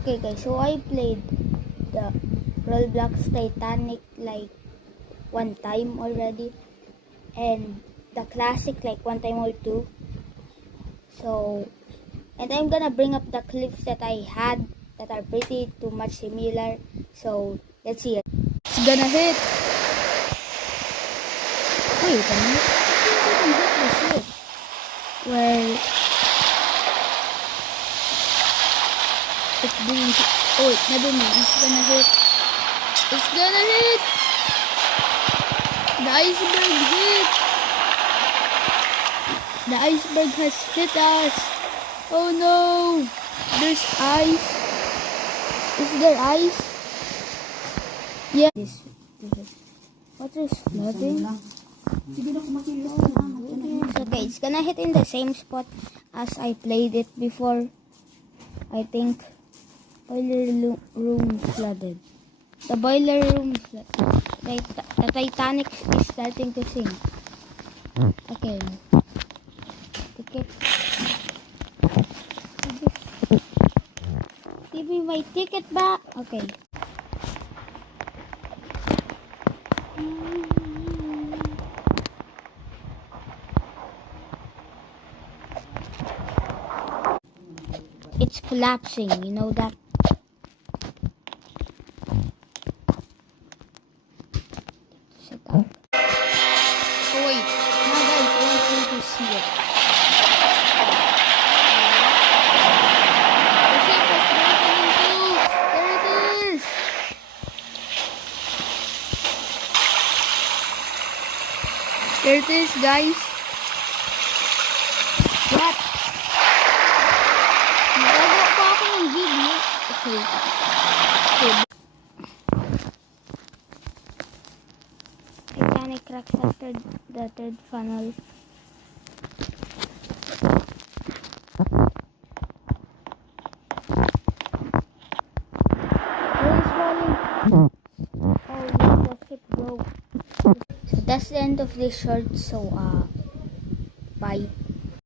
Okay guys, so I played the Roblox Titanic like one time already, and the classic like one time or two. So, and I'm gonna bring up the clips that I had that are pretty too much similar. So let's see it. It's gonna hit. Wait a minute. I think I can hit this hit. Well, it's doing. Oh wait, never mind. It's gonna hit. It's gonna hit. The iceberg hit. The iceberg has hit us. Oh no! There's ice. Is there ice? Yeah. This. What is flooding? Okay, it's gonna hit in the same spot as I played it before. I think boiler room flooded. The boiler room flooded. The Titanic is starting to sink. Okay. Ticket. Give me my ticket back. Okay. It's collapsing, you know that? Set up. Oh wait, now guys, I want you to see it. The ship was broken in two. There it is. There it is, guys. What? Nagawa pa ako ng video. Okay. Titanic cracks after the third funnel. Where is falling? Oh yes, the ship broke. So that's the end of this short. So bye.